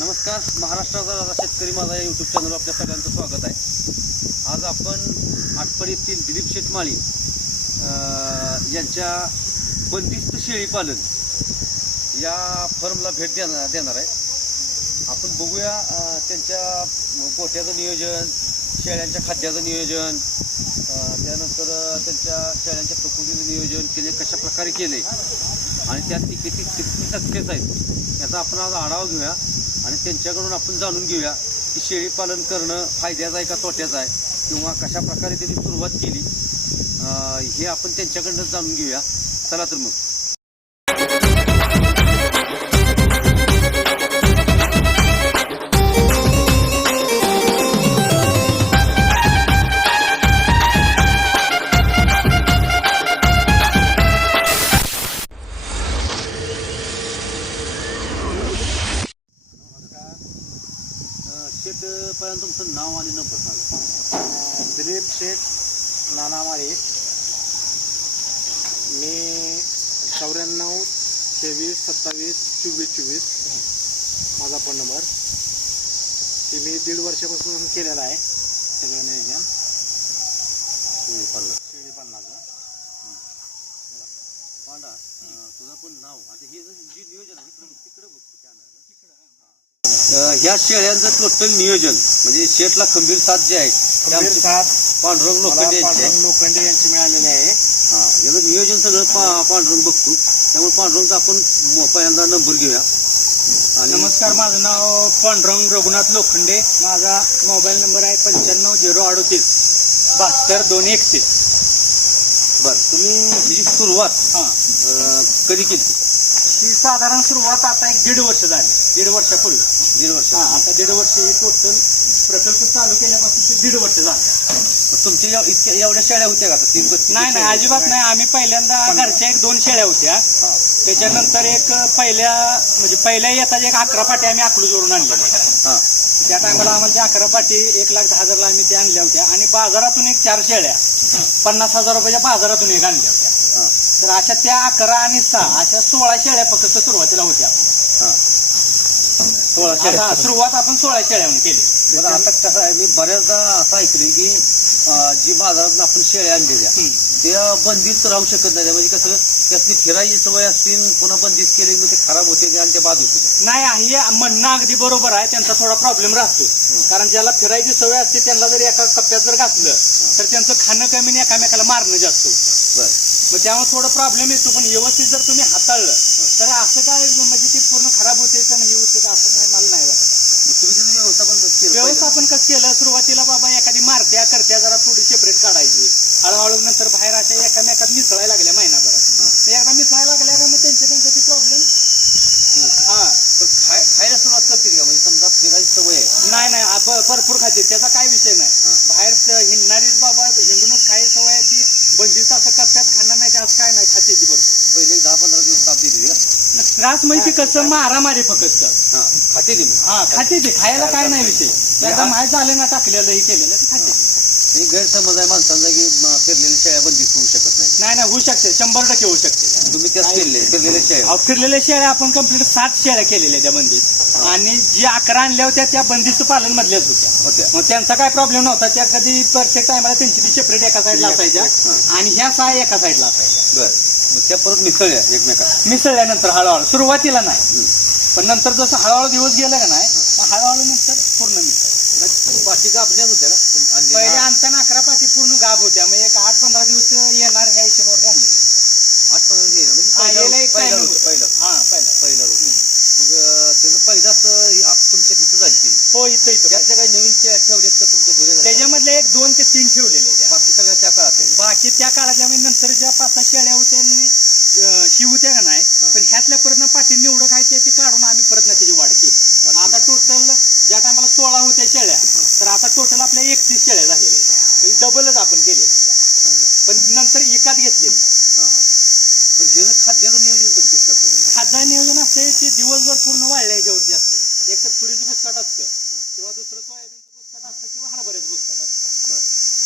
नमस्कार महाराष्ट्राचा शेतकरी माझा या यूट्यूब चॅनलवर आपल्या सगळ्यांचं स्वागत आहे. आज आपण आटपाडीतील दिलीप शेटमाळी यांच्या बंदिस्त शेळीपालन या फर्मला भेट देणार देणार आहे. आपण बघूया त्यांच्या पोट्याचं नियोजन शेळ्यांच्या खाद्याचं नियोजन त्यानंतर त्यांच्या शेळ्यांच्या प्रकृतीचं नियोजन केले कशा प्रकारे केले. आणि त्यात ती किती किती सक्सेस आहेत याचा आपण आज आढावा घेऊया. आणि त्यांच्याकडून आपण जाणून घेऊया की शेळी पालन करणं फायद्याचं आहे का तोट्याचं आहे किंवा कशा प्रकारे त्यांनी सुरुवात केली हे आपण त्यांच्याकडनं जाणून घेऊया. चला तर मग. सत्तावीस चोवीस चोवीस माझा फोन नंबर ते मी दीड वर्षापासून केलेला आहे. सगळं नियोजन पांडा तुझं पण नाव. आता हे जे नियोजन आहे इकडं बघ, तिकडं बघ channel. अं, ह्या शेळ्यांचं टोटल नियोजन म्हणजे शेटला खंबीर साथ जे आहे खंबीर पांडुरंग लोखंडे यांचे. पांडुरंग लोखंडे यांची मिळालेली आहे. हा याचं नियोजन सगळं पांडुरंग बघतो त्यामुळे पांडुरंगचा आपण पहिल्यांदा नंबर घेऊया. नमस्कार माझं नाव पांडुरंग रघुनाथ लोखंडे. माझा मोबाईल नंबर आहे पंच्याण्णव झिरो अडोतीस बहात्तर दोन एकतीस. बरं तुम्ही हिची सुरुवात हां. कधी केली? ही साधारण सुरुवात आता एक दीड वर्ष झाली. दीड वर्षापूर्वी. दीड वर्ष हां आता दीड वर्ष हे टोटल प्रकल्प चालू केल्यापासून ते दीड वर्ष झाले. तुमच्या एव- इतक्या एवढ्या शेळ्या होत्या का? आता? तीन बत्तीस नाही नाही शेळ्या अजिबात नाही. आम्ही पहिल्यांदा घरच्या एक दोन शेळ्या होत्या? हा. त्याच्यानंतर एक पहिल्या म्हणजे पहिल्या येतात एक अकरा पाटी आम्ही अकलूजवरून आणलेल्या हा. त्या टायमाला आम्हाला त्या अकरा पाटी एक लाख दहा हजारला आम्ही त्या आणल्या होत्या. आणि बाजारातून एक चार शेळ्या पन्नास हजार रुपयाच्या बाजारातून एक आणल्या होत्या. हा. तर अशा त्या अकरा आणि सहा अशा सोळा शेळ्या फक्त सुरुवातीला होत्या आपल्या. हा. सोळा शेळ्या. आता सुरुवात आपण सोळा शेळ्याहून केली. बरं आता कसं आहे मी बऱ्याचदा असं ऐकलंय की अं, जी बाजारात आपण शेळ्या आणलेल्या हम्म. त्या बंदिस्त राहू शकत नाही. म्हणजे कसं त्यातली फिरायची सवय असतील पुन्हा बंदिस्त केली मग ते खराब होते आणि ते बाद होते. नाही हे म्हणणं अगदी बरोबर आहे. त्यांचा थोडा प्रॉब्लेम राहतो. कारण ज्याला फिरायची सवय असते त्यांना जर एका कप्प्यात जर घातलं तर त्यांचं खाणं कमी आणि एकामेकाला मारणं जास्त होतं. बरं. मग त्यामुळे थोडं प्रॉब्लेम येतो. पण व्यवस्थित जर तुम्ही हाताळलं तर असं काय म्हणजे ती पूर्ण खराब होते का हे होते का असं काय मला नाही वाटत मग तुम्ही त्याचं व्यवस्थापन कसं केलं पहिलं? व्यवस्थापन कसं केलं? सुरुवातीला बाबा एखादी मारत्या करत्या जरा थोडी सेपरेट काढायची. हळूहळू नंतर बाहेर अशा एकामेकात मिसळायला लागल्या महिनाभरात. एकदा मिसळायला लागल्या का मग त्यांच्या त्यांच्या ती प्रॉब्लेम हा. खाय खायला सुरुवात करतील का? म्हणजे समजा फिरायची सवय आहे. नाही नाही. भरपूर खाते त्याचा काय विषय नाही. बाहेर हिंडणारीच बाबा हिंडूनच खाय सवय आहे ती. बंदिस्त असं कप्प्यात खाणं नाही असं काय नाही. खाते ती भरपूर. पहिले दहा पंधरा दिवस ताप दिली त्रास म्हणजे कसं? मारामारी फक्त. खाते ती हा खाते ते. खायला काय नाही. विषय. एकदा माहीत झालं ना टाकलेलं हे केलेलं ते खाते. गैरसमज आहे माणसांचा की म, फिरलेल्या शेळ्या बंदिस्त होऊ शकत नाही नाही नाही होऊ शकते. शंभर टक्के होऊ शकते. तुम्ही त्याच केले फिरलेल्या शेळ्या. अहो, फिरलेल्या शेळ्या आपण कंप्लीट सात शेळ्या केलेल्या त्या बंदिस्त आणि जी अकरा आणल्या होत्या त्या बंदिस्त पालन मधल्याच होत्या. होत्या. मग त्यांचा काय प्रॉब्लेम नव्हता त्या कधी प्रत्येक टायमाला त्यांची ती सेपरेट एका साईडला असायच्या आणि ह्या सहा एका साईडला असायच्या बर. मग त्या परत मिसळल्या एकमेकात मिसळल्यानंतर हळूहळू. सुरुवातीला नाही. पण नंतर जसं हळूहळू दिवस गेला का नाही मग हळूहळू नंतर पूर्ण मिसळ. पाठी कापल्याच होत्या का तुम- आणलेल्या? पहिले आणताना अकरा पाठी पूर्ण गाभ होत्या मग एक आठ पंधरा दिवस येणार ह्या हिशोबावर आणलेले आठ पंधरा दिवस गेले. म्हणजे हा, पहिलं- एक पहिलं timing होतं, होतं. पहिलं हा पहिला पहिलं होतं. मग अं, त्याचं पहिलाच अं, आप- तुमच्या तिथं झाली ती हो इथं इथं त्यातल्या काही नवीन शेळ्या ठेवलेत का तुमच्या जुन्या झाल्या? त्याच्यामधले एक दोन ते तीन ठेवलेले बाकी सगळ्या त्या काळात आहे. बाकी त्या काळातल्या म्हणजे नंतर ज्या पाच सहा शेळ्या होत्या आणि, अं, शिव होत्या का नाही पण ह्यातल्या परत पाठी निवडं काय ते ती काढून आम्ही परत ना त्याची वाढ केली आता टोटल ज्या टायमाला सोळा होत्या शेळ्या तर आता टोटल आपल्या एकतीस शेळ्या झालेल्या आहेत म्हणजे डबलच आपण केलेल्या त्या पण नंतर एकात घेतलेली हा, हा. पण खाद्याचं नियोजन कसं करता तुम्ही? खाद्य नियोजन असते ते दिवसभर पूर्ण वाढल्या याच्यावरती असते एक तर तुरीचं बुसकाट असतं किंवा दुसरं सोयाबीनचं बुसकाट असतं किंवा हरभऱ्याचं बुसकाट असतं.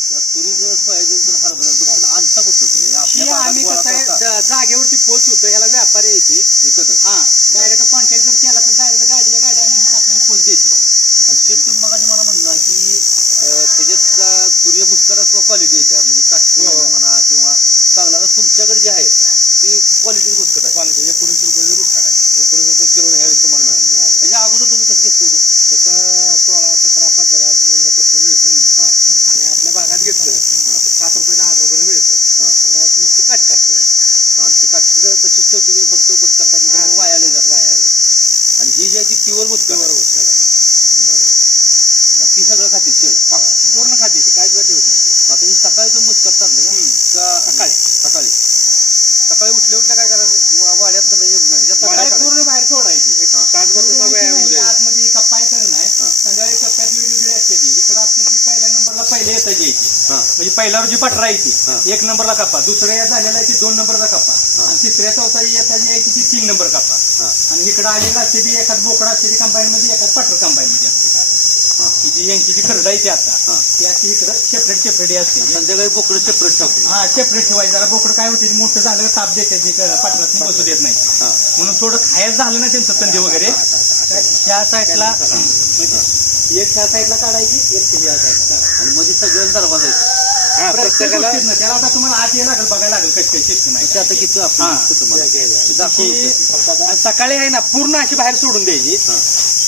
मग तुरीचं सोयाबीनचं हरभरा दुसरं आणता कुठं तुम्ही ही आपल्या भागात आम्ही गोळा कसं आहे करता? ज- जागेवरती पोच होतो याला व्यापारी यायचे विकतच हा डायरेक्ट कॉन्टॅक्ट जर केला तर डायरेक्ट गाडीच्या गाड्या आणि इथं आपल्याला पोच ही जी आहे ती प्युअर बुसकर बरोबर मग ती सगळं खाते शेळ पूर्ण खाते ती काय सुद्धा ठेवत नाही ती. आता ही सकाळी तुम्ही बुसकर चाललं का का सकाळी. सकाळी सकाळी उठल्या उठल्या काय करायचं वा- वाड्यात म्हणजे ह्याच्यात सकाळी सकाळी पूर्ण बाहेर सोडायची हा. तासभर त्याचा व्यायाम होऊ द्यायचा. आतमध्ये कप्पा येतं नाही हा. संध्याकाळी कप्प्यात वेगवेगळी असते ती इकडं असते ती पहिल्या पहिले येतं यायची हा. म्हणजे पहिल्यावर जी पटरा येते हा. एक नंबरला कप्पा. दुसऱ्या या झालेला आहे ती दोन नंबरचा कप्पा. हा. आणि तिसऱ्या चौथा येता जी यायची ती तीन नंबर कप्पा. हा. आणि इकडं आलेला असते ती एखाद बोकडा असते ती कंबाईन मध्ये एखाद पटर कंबाईन मध्ये असते. हा. ही जी यांची जी करड आहे ती आता हा. ती अशी इकडं सेपरेट सेपरेट असते. संध्याकाळी बोकडं सेपरेट टाकू हा सेपरेट ठेवायचं. जरा बोकड काय होते मोठं झालं का ताप देते ती पटरात बसू देत नाही. हा. म्हणून थोडं खायचं झालं ना त्यांचं संधी वगैरे. तर ह्या साईडला म्हणजे एक ह्या साईडला काढायची एक ती साईडला. सगळ्यांना दरवाजा आहे हा प्रत्येक प्रत्येकाला त्याला आता तुम्हाला आत यायला लागेल बघायला लागेल कशी कशी शिस्त नाही ते आता किती आपण हा. दिसतं तुम्हाला. घ्यायचं. ते दाखवू की शकतो. आणि सकाळी आहे ना पूर्ण अशी बाहेर सोडून द्यायची.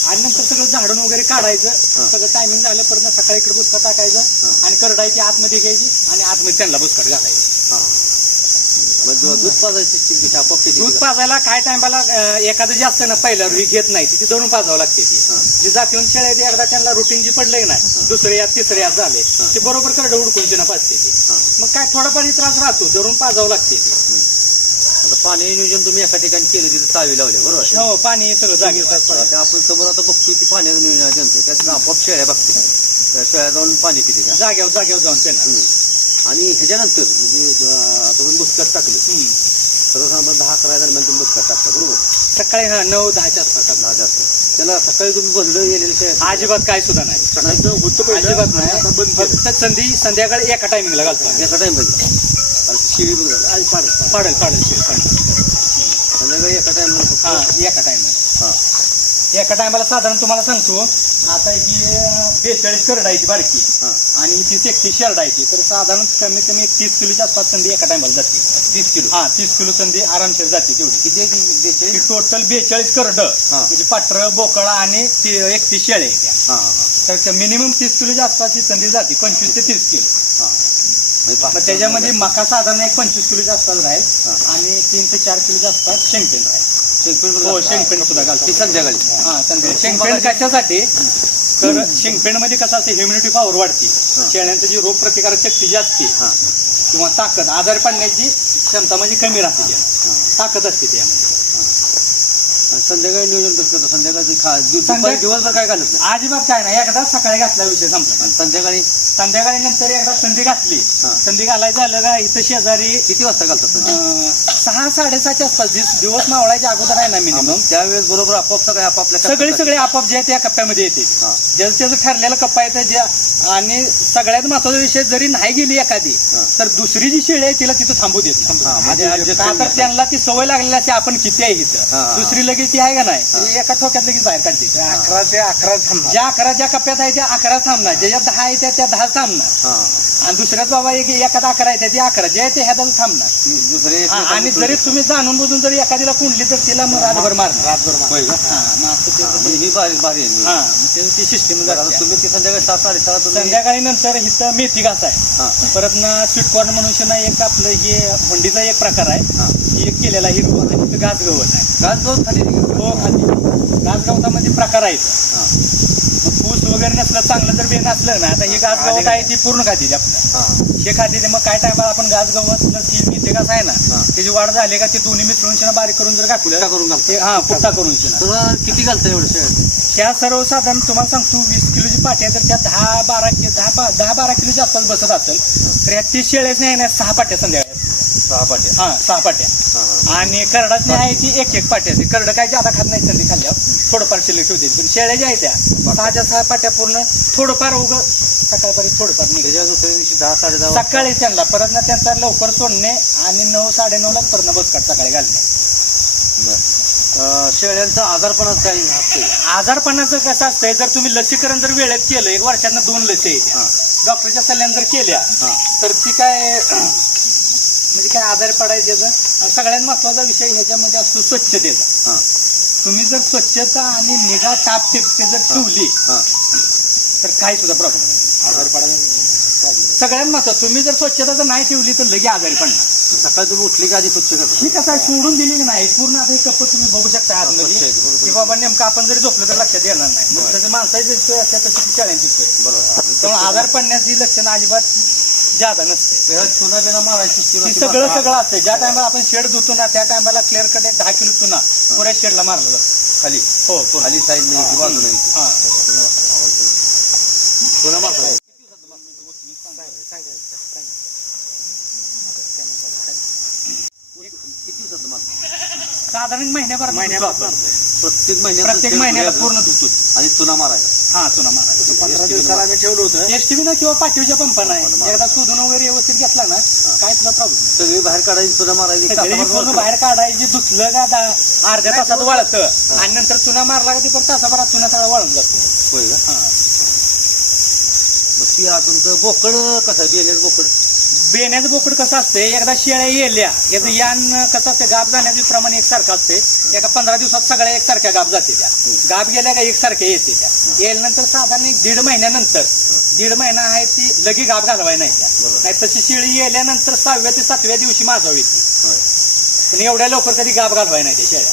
आणि नंतर सगळं झाडून वगैरे काढायचं. सगळं टायमिंग झालं परत सकाळी इकडे बुसका टाकायचं आणि करडायची आतमध्ये घ्यायची आणि आतमध्ये त्यांना बुसकट घालायची. मग दूध पाजायची दूध? पाजायला काय टायमाला एखादं जे असतं ना पहिल्यावर ही घेत नाही ती धरून पाजावं लागते ती. जी जातीहून शेळ्या ती एकदा त्यांना रुटीन जी पडलंय ना दुसरे यात तिसरे यात झाले ते बरोबर करडं उडकून तिनं पाजते ती. मग काय थोडाफार त्रास राहतो धरून पाजावं लागते ती. आता पाणी नियोजन तुम्ही एका ठिकाणी केलं तिथे चावी लावले बरोबर? हो पाणी सगळं जागे आपण समोर आता बघतोय की पाण्याचं नियोजन त्यांचं त्यात आपोआप शेळ्या बघते. शेळ्या जाऊन पाणी पिते जाग्यावर जाग्यावर जाऊन त्यांना. आणि ह्याच्यानंतर म्हणजे आता तुम्ही बुसकात टाकले. समजा दहा अकरा दरम्यान तुम्ही बुसकात टाकता बरोबर? सकाळी हा नऊ दहाच्या आसपास दहा जास्त त्याला सकाळी तुम्ही बनलं गेलेले अजिबात काय सुद्धा नाही. तर होतं. अजिबात नाही. बंद. फक्त संधी संध्याकाळी एका टायमिंगला घालतो एका ती शिळी झाला. पाडेल पाडेल शिळ, पाडेल. संध्याकाळी एका टाइम हा एका टायमाला हा एका टायमाला साधारण तुम्हाला सांगतो आता ही बेचाळीस करड आहे ती बारकी. आणि ती एकतीस शेरड आहे ती. तर साधारण कमीत कमी एक तीस किलोच्या आसपास संधी एका टायमाला जाते. तीस किलो? हा तीस किलो संधी आरामशीर जाते तेवढी. किती आहे ती बेचाळीस? टोटल बेचाळीस करड म्हणजे पाटर बोकळा आणि ती एकतीस आहेत त्या. तर मिनिमम तीस किलोच्या आसपास ही संधी जाते पंचवीस ते तीस किलो. म्हणजे त्याच्यामध्ये मका साधारण एक पंचवीस किलोच्या आसपास राहील. आणि तीन ते चार किलोच्या आसपास शेंगपेंड राहील. हो. शेंगपेंड सुद्धा घालतो. ती संध्याकाळी हा संध्याकाळी शेंगपेंड कशासाठी? तर शेंगपेंडमध्ये कसं असते ह्युमिनिटी पॉवर वाढते. शेळ्यांचं जी रोग प्रतिकारक शक्ती जी असते हा. किंवा ताकद आजारी पडण्याची क्षमता म्हणजे कमी राहते ताकद असते त्यामध्ये संध्याकाळी नियोजन कसं करतं संध्याकाळी खा दु- दुपारी संध्या- दिवसभर काय घालत नाही अजिबात काय नाही एकदा सकाळी घातला विषय संपला आणि संध्याकाळी संध्याकाळी नंतर एकदा संधी घातली हा. संधी घालायचं झालं का इथं शेजारी किती वाजता घालतात संध्या? अं, सहा साडेसहाच्या आसपास दिवस दिवस मावळायच्या अगोदर आहे ना मिनिमम त्यावेळेस बरोबर आपोआप सगळे आपापल्या सगळे सगळे आपोआप जे आहे त्या कप्प्यामध्ये येते हा ज्याचं त्याचं ठरलेला कप्पा येतं ज्या आणि सगळ्यात महत्त्वाचा विषय जरी नाही गेली एखादी हा. तर दुसरी जी शेळी आहे तिला तिथं थांबू देत नाही. हा, म्हणजे adjust करून घेतात. त्यांना ती सवय लागलेली असते आपण किती आहे हा, इथं हा. दुसरी लगेच ती आहे का नाही? ती एका ठोक्यात लगेच बाहेर काढते. अकरा ते अकरा थांबणार. ज्या अकरा ज्या कप्प्यात आहे त्या अकरा थांबणार. ज्याच्यात दहा आहे त्या त्या दहा थांबणार. हा. आणि दुसऱ्यात बाबा एक एखादा अकरा आहे त्या ती अकरा. जे आहे ते ह्यात थांबणार. ती दुसरे हा, आणि जरी तुम्ही जाणून बुजून जरी एखादीला कुंडली तर तिला मग रातभर मारणार. रातभर मार. होय का? हा. मग असं ते- म्हणजे ही भारी भारी आहे. हा मग ते- ती सिस्टीम बरं, आता तुम्ही ती संध्याकाळी सात साडेसहाला तुम्ही संध्याकाळी नंतर इथं मेथी घास आहे. हा. परत ना स्वीट कॉर्न म्हणून ना एक आपलं हे हुंडीचा एक प्रकार आहे. हा. ही एक केलेला हिरवा आणि इथं घास गवत आहे. घास गवत खाली? तो खाली. घास गवतामध्ये प्रकार आहे इथं. हा. मग ऊस वगैरे नसलं चांगलं जर बे नसलं ना आता ही घास गवत आहे ती पूर्ण खाते आपलं. हा. खाते ते मग काय टायमाला आपण घास गवत प्लस ही मेथी घास आहे ना. त्याची वाढ झाली का ते दोन्ही मिसळून शिना बारीक करून जर घातलं करून हा पुट्टा करून किती घालतं एवढं त्या सर्वसाधारण तुम्हाला सांगतो वीस किलोची पाटी आहे तर त्या दहा बारा दहा दहा बारा किलोची आसपास बसत असेल तर या तीस शेळ्याच नाही ना सहा पाट्या संध्याकाळी. सहा पाट्या. हा सहा पाट्या. हा हा. आणि करडाच आहे ती एक एक पाट्या असते. करड काय जादा खात नाही संधी खाल्ल्यावर. थोडंफार शिल्लक ठेवते पण शेळ्या ज्या आहेत त्या सहाच्या सहा पाट्या पूर्ण थोडंफार उग सकाळपर्यंत थोडंफार निघते त्याच्या दुसऱ्या दिवशी दहा साडे दहा सकाळी त्यांना परत ना त्यांचा लवकर सोडणे आणि नऊ साडे नऊ ला परत बसकाट सकाळी घालणे. शेळ्यांचा आजारपणात काही असते आजारपणाचं कसं असतंय? जर तुम्ही लसीकरण जर वेळेत केलं एक वर्षातनं दोन लसी आहेत. हा. डॉक्टरच्या सल्ल्याने जर केल्या हा. तर ती काय म्हणजे काय आजारी पडायचं सगळ्यात महत्त्वाचा विषय ह्याच्यामध्ये असतो स्वच्छतेचा. तुम्ही जर स्वच्छता आणि निगा टाप टिपते जर ठेवली तर काही सुद्धा प्रॉब्लेम नाही. आजारी पडायला सगळ्यात महत्वाचं तुम्ही जर स्वच्छता जर नाही ठेवली तर लगे आजारी पडणार. सकाळी तुम्ही उठले की आधी स्वच्छ करता? ही कसं आहे सोडून दिली की नाही? पूर्ण आता हे कप तुम्ही बघू शकता. की बाबा नेमकं आपण जरी झोपलं तर लक्षात येणार नाही. तसं माणसाची सोय असते तशी ती शेळ्यांची सोय बरोबर. त्यामुळे आजार पडण्याची लक्षणं अजिबात जादा नसते. चुना बिना मारायची ती सगळं. सगळं असते. ज्या टायमाला आपण शेड धुतो ना त्या टायमाला क्लिअर कट एक दहा किलो चुना पुऱ्या शेडला मारलं जातं खाली हो. खाली साईड चुना मारता. साधारण धुतो आपण. प्रत्येक महिन्यात प्रत्येक महिन्याला पूर्ण धुतो आणि चुना मारायचा हा चुना मारायचा पंधरा दिवसाला आम्ही ठेवलं होतं. एसटीव्ही ना किंवा पाठीवच्या पंपाना पंपानं आहे मारा. एकदा शोधून वगैरे व्यवस्थित घेतला ना काय सुद्धा प्रॉब्लेम नाही. सगळी बाहेर काढायची चुना मारायची सगळी पूर्ण. बाहेर काढायची धुतलं का दा- अर्ध्या तासात वाळतं. आणि नंतर चुना मारला का ती परत तासाभरात चुना सगळा वाळून जातो. होय का? हा. मग ती आ- तुमचं बोकड कसं आहे? बोकड? बेण्याचं बोकड कसं असते एकदा शेळ्या येल्या याचं यान कसं असते गाप जाण्याचे प्रमाण एकसारखं असते एका पंधरा दिवसात सगळ्या एकसारख्या गाप जाते त्या. गाप गेल्या का एकसारख्या येते त्या. येल्यानंतर साधारण एक दीड महिन्यानंतर दीड महिना आहे ती लगी गाप घालवाय नाही त्या. नाही तशी शेळी येल्यानंतर सहाव्या ते सातव्या दिवशी माजावी ती. पण एवढ्या लवकर कधी गाप घालवाय नाही त्या शेळ्या.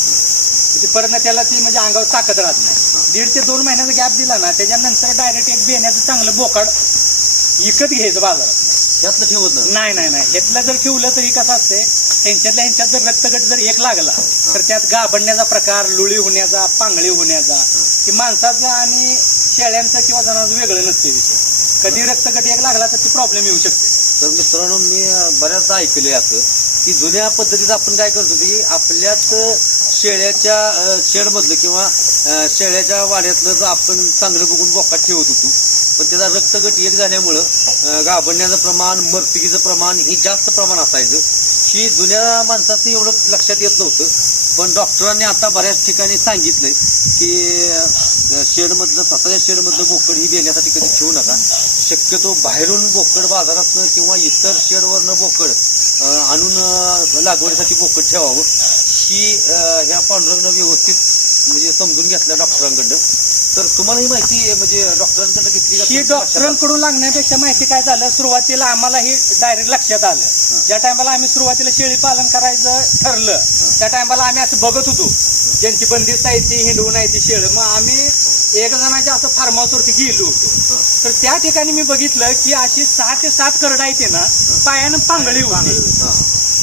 ती परत त्याला ती म्हणजे अंगावर ताकद राहत नाही. दीड ते दोन महिन्याचा गॅप दिला ना त्याच्यानंतर डायरेक्ट एक बेण्याचं चांगलं बोकाड विकत घ्यायचं बाजारात. त्यातलं ठेवत नाही. नाही नाही नाही. ह्यातलं जर ठेवलं तरी कसं असते त्यांच्यातल्या ह्यांच्यात जर रक्तगट जर एक लागला तर त्यात गाभडण्याचा प्रकार लुळी होण्याचा पांगळी होण्याचा की माणसाचा आणि शेळ्यांचं किंवा जनावरचं वेगळं नसते विषय. कधी रक्तगट एक लागला तर ती प्रॉब्लेम येऊ शकते. तर मित्रांनो मी बऱ्याचदा ऐकले असं की जुन्या पद्धतीत आपण काय करतो की आपल्याच शेळ्याच्या शेडमधलं किंवा शेळ्याच्या वाड्यातलं जर आपण चांगलं बघून बोकात ठेवत होतो. पण त्याचा रक्तगट एक झाल्यामुळं अं, गाभण्याचं प्रमाण मरतिकीचं प्रमाण हे जास्त प्रमाण असायचं. की जुन्या माणसाचं एवढं लक्षात येत नव्हतं. पण डॉक्टरांनी आता बऱ्याच ठिकाणी सांगितलंय की शेडमधलं स्वतःच्या शेडमधलं बोकड ही देण्यासाठी कधी ठेवू नका. शक्यतो बाहेरून बोकड बाजारातनं किंवा इतर शेडवरनं बोकड आणून लागवडीसाठी बोकड ठेवावं. ही ह्या पांडुरंगनं व्यवस्थित म्हणजे समजून घेतल्या डॉक्टरांकडनं. तुम्हाला ही माहिती म्हणजे डॉक्टरांकडनं घेतली का ही तुमच्या लक्षात आलं? डॉक्टरांकडून लागण्यापेक्षा माहिती काय झालं? सुरुवातीला आम्हाला ही डायरेक्ट लक्षात आलं. ज्या टायमाला आम्ही सुरुवातीला शेळी पालन करायचं ठरलं त्या टायमाला आम्ही असं बघत होतो. ज्यांची बंदिस्त आहे ती हिंडवून आहे ती शेळ. मग आम्ही एक जणाच्या असं फार्म हाऊसवरती गेलो होतो. तर त्या ठिकाणी मी बघितलं की अशी सहा ते सात करड आहे ते ना पायानं पांगळी होती. हां,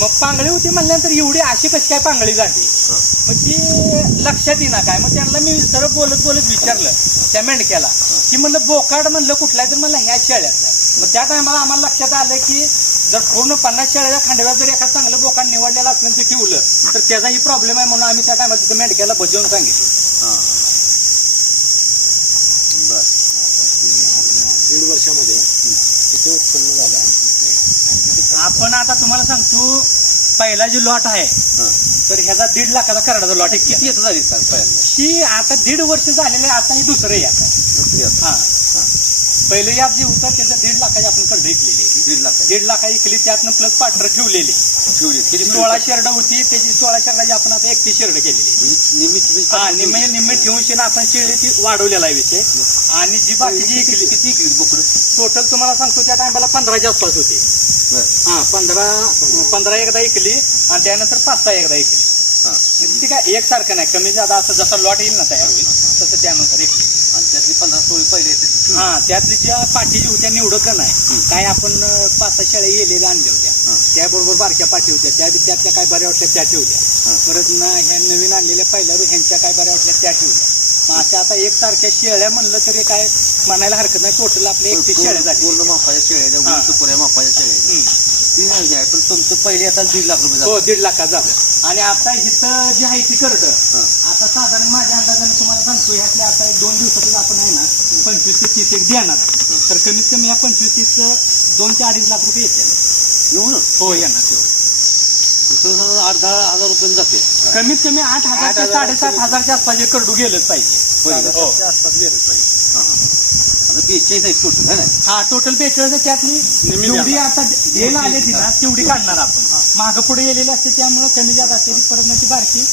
मग पांगळी होती म्हणल्यानंतर एवढी अशी कशी काय पांगळी झाली. मग ती लक्षात येईना काय. मग त्यांना मी सरळ बोलत बोलत विचारलं त्या मेंढक्याला. की म्हणलं बोकाड म्हणलं कुठला तर म्हणलं ह्या शेळ्यातला मग त्या टायमाला आम्हाला लक्षात आलं की जर पूर्ण पन्नास शेळ्याच्या खांडव्यात जर एका चांगलं बोकाड निवडलेलं असलं ते ठेवलं तर त्याचाही प्रॉब्लेम आहे म्हणून आम्ही त्या टायमाला तिथं मेंढक्याला बजावून सांगितलं. हां. बरं. दीड वर्षामध्ये किती उत्पन्न झालं आणि किती खर्च आपण आता तुम्हाला सांगतो पहिला जो लॉट आहे. तर ह्याचा दीड लाखाचा कराडाचा लॉट आहे. किती येतं झाली सांग पहिल्यांदा? ही आता दीड वर्ष झालेले आता ही दुसरं यात आहे. दुसरी आता. हा. पहिलं यात जे होतं त्याचं दीड लाखाची आपण कर्ज ऐकलेली. दीड लाख दीड लाखा ऐकली त्यातनं प्लस पाठर ठेवलेली. ठेवली. किती सोळा शेरड होती त्याची सोळा शेरडाची आपण आता एकतीस शेरड केलेली म्हणजे म्हणजे हा निम्मे निम्मे ठेवून शेण आपण शेळी ती वाढवलेला आहे विषय. आणि जी बाकीची किती ऐकली किती इकली? बोकडं टोटल तुम्हाला सांगतो त्या टायमाला पंधराच्या आसपास होती. हा पंधरा पंधरा एकदा ऐकली आणि त्यानंतर पाच सहा एकदा ऐकली. हां. म्हणजे ती काय एकसारखं नाही. कमी जादा असं जसा लॉट येईल ना तयार होईल तसं त्यानुसार ऐकली. आणि त्यातली पंधरा सोळी पहिले हा त्यातली ज्या पाठीची होत्या निवडत का नाही. काय आपण पाच सहा शेळ्या येलेल्या आणल्या होत्या. त्याबरोबर बारक्या पाठी होत्या. त्या त्यातल्या काय बऱ्या वाटल्या त्या ठेवल्या. परत ना ह्या नवीन आणलेल्या पहिल्या ह्यांच्या काय बऱ्या वाटल्या त्या ठेवल्या. मग अशा आता एक सारख्या शेळ्या म्हणलं तरी काय म्हणायला हरकत नाही टोटल आपल्या एकतीस शेळ्या पूर्ण पूर्ण मापाच्या शेळ्या हा. उंच पुऱ्या मापाच्या शेळ्या आहेत. हम्म. ती नाही आहे पण तुमचं पहिले आता दीड लाख रुपये हो झाले. दीड लाखात झालं आणि आता इथं जी आहे ती करड. आता साधारण माझ्या अंदाजाने तुम्हाला सांगतो ह्यातल्या आता एक दोन दिवसातच आपण आहे ना पंचवीस ते तीस एक देणार तर कमीत कमी या पंचवीस तीस दोन ते अडीच लाख रुपये येतील एवढं हो येणार तेवढं तर आठ दहा हजार रुपये जाते कमीत कमी आठ हजार आठ ते हजार साडेसात हजारच्या आसपास हे करडू गेलंच पाहिजे? हो. आसपास गेलंच पाहिजे बेचाळीस आहे टोटल है ना? हा टोटल बेचाळीस त्यातली. जेवढी आता द्यायला आले ती ना तेवढी काढणार आपण. मागं पुढे गेलेली असते त्यामुळे कमी जात असते परत नाही ती बारकी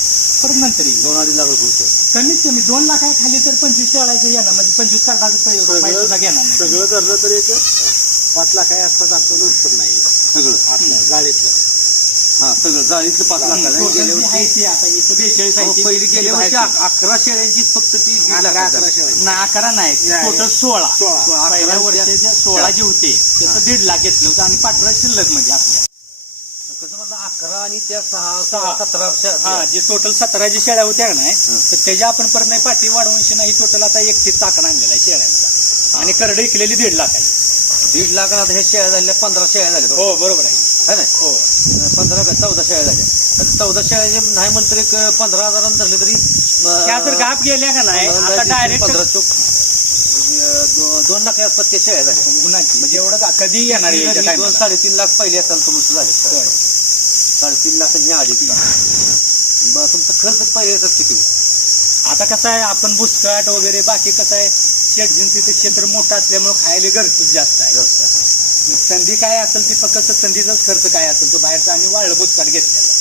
परत नंतर येईल. दोन अडीच लाख रुपये कमीत कमी दोन लाखा खाली तर पंचवीस शेळायचं येणार म्हणजे पंचवीस कार्डाचं रुपये सुद्धा घेणार नाही. सगळं धरलं तर एक पाच लाखाच्या आसपास आपल्याला उत्पन्न आहे सगळं. आपल्या जाळीतलं हा सगळं जाळीतलं पाच लाखाचं गेल्या वर्षी पहिली गेल्या ती वर्षी. अक- अकरा शेळ्यांची फक्त ती दीड अकरा लाखाची अकरा झाली. शेळ्या. ना अकरा नाही. टोटल सोळा सोळा. सोळा. पहिल्या अकरा वर्षी जे सोळा जे होते त्याचं दीड लाख घेतलं होतं आणि पाठरा शिल्लकमध्ये आपल्या कसं म्हणलं अकरा आणि त्या सहा सहा. सतरा. हा जे टोटल सतरा जी शेळ्या होत्या नाही हं. तर त्याच्या आपण परत नाही पाठी वाढवून नाही टोटल आता एकतीस चाकण आणलेला आहे शेळ्यांचा आणि करडे इकलेली दीड लाख आहे दीड लाख आता हे शेळ्या झाल्या पंधरा शेळ्या झाल्या हो बरोबर आहे. है ना? हो. पंधरा का चौदा शेळ्या झाल्या. आता चौदा शेळ्या नाही म्हणतो एक पंधरा हजार धरले तरी अं, त्या जर गाप गेल्या का नाही? पंधरा आता दिवशी डायरेक्ट पंधरा चोक दो- दोन लाख आसपास त्या शेळ्या झाल्या. म्हणजे एवढं कधी येणार आहे दोन? साडेतीन लाख पहिले येताना तुमचं झाले. साडेतीन लाख आणि हे अडीच लाख तुमचा खर्च पहिले येतात किती? आता कसं आहे? आपण बुसकाट वगैरे बाकी कसं आहे? शेटजींचं ते क्षेत्र मोठं असल्यामुळे खायला गरजच जास्त आहे. जास्त, हा. संधी काय असेल ती फक्त संधीचाच खर्च काय असेल तो बाहेरचा आणि वाळलं बुसकाट घेतलेला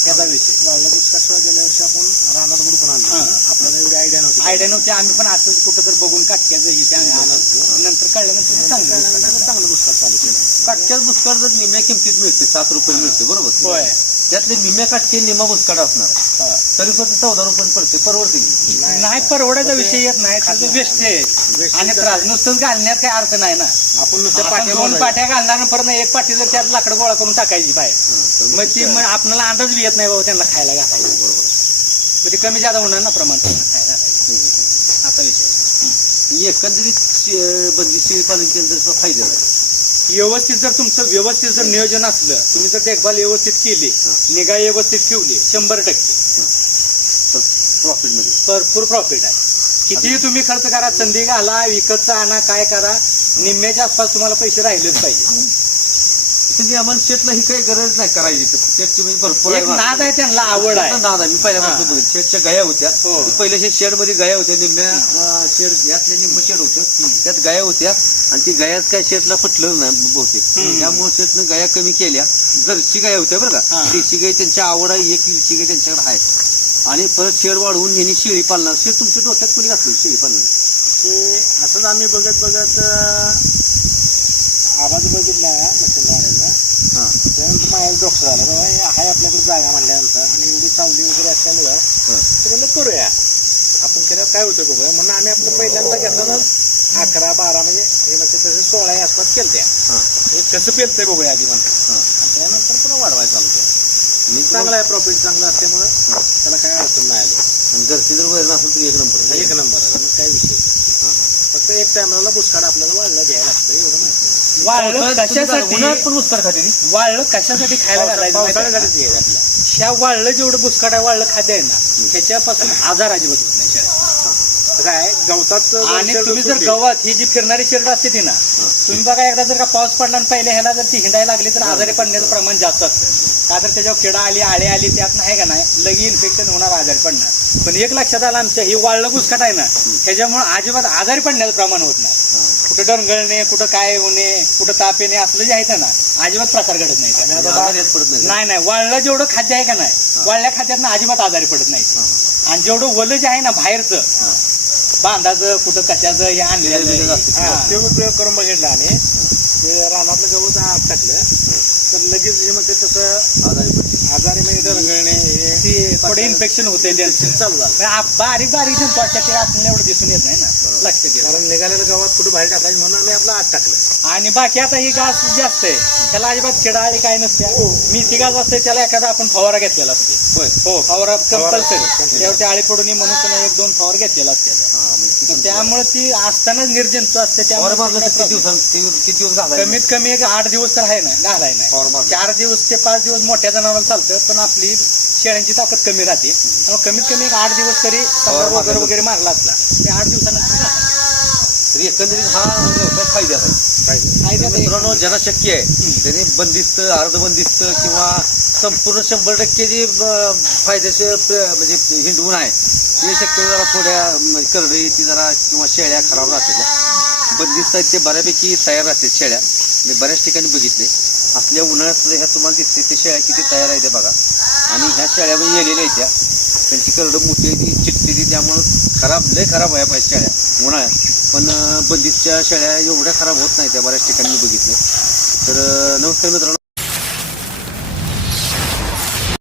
त्याचा विषय. वाळलं पुष्कळ गेल्या वर्षी आपण रानात हुडकून आणलं हा. आपल्याला एवढी आयडिया नव्हती. आयडिया नव्हती. आम्ही पण असंच कुठं तर बघून काटक्याचं हे ते आणलं. नंतर कळल्यानंतर चांगलं. चांगलं पुष्कळ चालू केलं. काटक्यात बुसकाट जर निम्या किमतीत मिळते सात रुपये मिळते बरोबर? होय. त्यातले निम्या काटके निम्मा बुसकाट असणार. हा. तरी पण चौदा रुपये पडते परवडते. नाही. परवडायचा विषय येत नाही त्याचं वेस्ट आहे. आणि त्रास नुसतंच घालण्यात काही अर्थ नाही ना. आपण पाट्या दोन. पाट्या घालणार परत एक पाठी जर त्यात लाकडं गोळा करून टाकायची बाहेर. हा, मग ती मग आपल्याला अंदाज बी येत नाही बाबा त्यांना खायला घालायचं बरोबर म्हणजे कमी जादा होणार ना प्रमाण खायला असा विषय एकंदरीत बंदी शेळी पालन केलं तर फायदा झाला व्यवस्थित जर तुमचं व्यवस्थित जर नियोजन असलं तुम्ही जर देखभाल व्यवस्थित केली हा. निगा व्यवस्थित ठेवली शंभर टक्के. तर प्रॉफिटमध्ये. भरपूर प्रॉफिट आहे. कितीही तुम्ही खर्च करा संधी घाला विकतचा आणा काय करा निम्म्याच्या आसपास तुम्हाला पैसे राहिलेच पाहिजे. म्हणजे आम्हाला शेतला ही काही गरज नाही करायची. तर शेतची म्हणजे भरपूर एक नाद आहे त्यांना आवड आहे. नाद आहे. मी पहिल्यापासून हा. बघितलं. शेडच्या गाया होत्या. हो. पहिले शेड शेडमध्ये गाया होत्या. निम्म्या अं, शेड यातले निम्म शेड होतं. त्यात गाया होत्या. आणि ती गायात काय शेतला पटलं नाही बहुतेक. त्यामुळे शेतनं गाया कमी केल्या. जर्सी गाया होत्या बरं का. हा. देशी गाय त्यांच्या आवड आहे. एक देशी गाय त्यांच्याकडे आहे. आणि परत शेड वाढवून यांनी शेळी पालणार शेड तुमच्या डोक्यात कोणी घातलं? शेळी पालणार ते असंच आम्ही बघत बघत आवाज बघितला मच्छीमाराचा हा. त्यानंतर माझ्या डॉक्टर झाला बाबा हे आहे आपल्याकडे जागा म्हणल्यानंतर आणि एवढी चावली वगैरे असल्यामुळं हा. ते म्हणलं करूया. आपण केल्यावर काय होतं बघूया म्हणून आम्ही आपलं पहिल्यांदा घेतलं ना अकरा बारा म्हणजे हे म्हणते तसे सोळा आसपास केलत्या. हा. कसं पेलतंय बघूया आधी म्हणतो आणि त्यानंतर पुन्हा वाढवायला चालू चांगलं आहे प्रॉफिट चांगलं असल्यामुळं त्याला काय अडचण नाही आली. आणि जर्सी जर वैरण असेल तर एक नंबर आहे. एक नंबर आहे. मग काय विषय हा, हा. फक्त एक टायमाला बुसकाड आपल्याला वाढलं घ्यायला लागतं एवढं माहिती वाळलं पावसाळ्यात कशासाठी? उन्हाळ्यात पण मुस्कार खाते ती. वाळलं कशासाठी खायला घालायचं माहिती आहे का? पावसाळ्यासाठीच घ्यायला आपल्या ह्या वाळलं जेवढं बुसकाट आहे वाळलं खाद्य आहे ना ह्याच्यापासून आजार अजिबात होत आहे गवतात आणि तुम्ही जर गवत ही जी फिरणारी शरीर असते ती ना तुम्ही बघा एकदा जर का पाऊस पडला आणि पहिल्या ह्याला जर ती हिंडायला लागली तर आजारी पडण्याचं प्रमाण जास्त असतं. का तर त्याच्यावर किडा आली आळे आली त्यात नाही का नाही लगी इन्फेक्शन होणार आजारी पडणार. पण एक लक्षात आलं आमच्या ही वाळलं बुसकाट आहे ना ह्याच्यामुळे अजिबात आजारी पडण्याचं प्रमाण होत नाही. कुठं डरगळणे कुठं काय होणे कुठं ताप येणे असलं जे आहे ना अजिबात प्रकार घडत नाही. त्यात. आजार येत पडत नाही नाही नाही वाळलं जेवढं खाद्य आहे का नाही वाळल्या खाद्यात अजिबात आजारी पडत नाही आणि जेवढं वलं जे आहे ना बाहेरचं बांधाचं कुठं कशाचं हे आणलेलं. हा. ते उपयोग करून बघितला आम्ही. ते रानातलं गवत आत टाकलं. तर लगेच जे म्हणते तसं आजारी आजारी म्हणजे डरगळणे हे ते थोडं इन्फेक्शन होते त्यांचं. चालू झालं. आप- बारीक बारीक जंतू असतात ते आपल्याला एवढं दिसून येत नाही ना. लक्षात येत कारण निघालेलं गवत कुठे बाहेर टाकायचं म्हणून आम्ही आपलं आत टाकलं. आणि बाकी आता ही घास जास्त आहे. त्याला अजिबात किडा आळी काय नसते. मेथी घास असते त्याला एखादा आपण फवारा घेतलेला असते. होय. हो फवारा कंपल्सरी. त्यावरती आळी पडू नये म्हणून एक दोन फवार घेतलेला असते हा त्यामुळे ती असतानाच निर्जंतू असते मारलं तर किती दिवस घालायचं कमीत कमी एक आठ दिवस तर आहे ना घालाय नाही मारला. चार दिवस ते पाच दिवस मोठ्या जनावराला चालतं पण आपली शेळ्यांची ताकद कमी राहते त्यामुळे कमीत कमी एक आठ दिवस तरी समजा वगैरे मारला. वगैरे मारला असला ते आठ दिवसानंतर घालायचं. तरी एकंदरीत हा व्यवसाय फायद्याचा आहे. मित्रांनो ज्यांना शक्य आहे. त्यांनी बंदिस्त अर्धबंदिस्त किंवा संपूर्ण शंभर टक्के जी फायद्याचे म्हणजे हिंडवून आहे ते शक्य जरा थोड्या करडई ती जरा किंवा शेळ्या खराब राहतात बंदिस्त आहेत ते बऱ्यापैकी तयार राहतात शेळ्या. मी बऱ्याच ठिकाणी बघितले. असल्या उन्हाळ्यात ह्या तुम्हाला दिसते ते शेळ्या किती तयार आहे ते बघा. आणि ह्या शेळ्या पण येलेल्या आहेत त्या. त्यांची करडं मोठी आहे ती चिकटी ती त्यामुळं खराब लय खराब व्हायला पाहिजे शेळ्या. उन्हाळ्यात पण अं, शेळ्या एवढ्या खराब होत नाही त्या बऱ्याच ठिकाणी मी बघितले. तर नमस्कार मित्रांनो.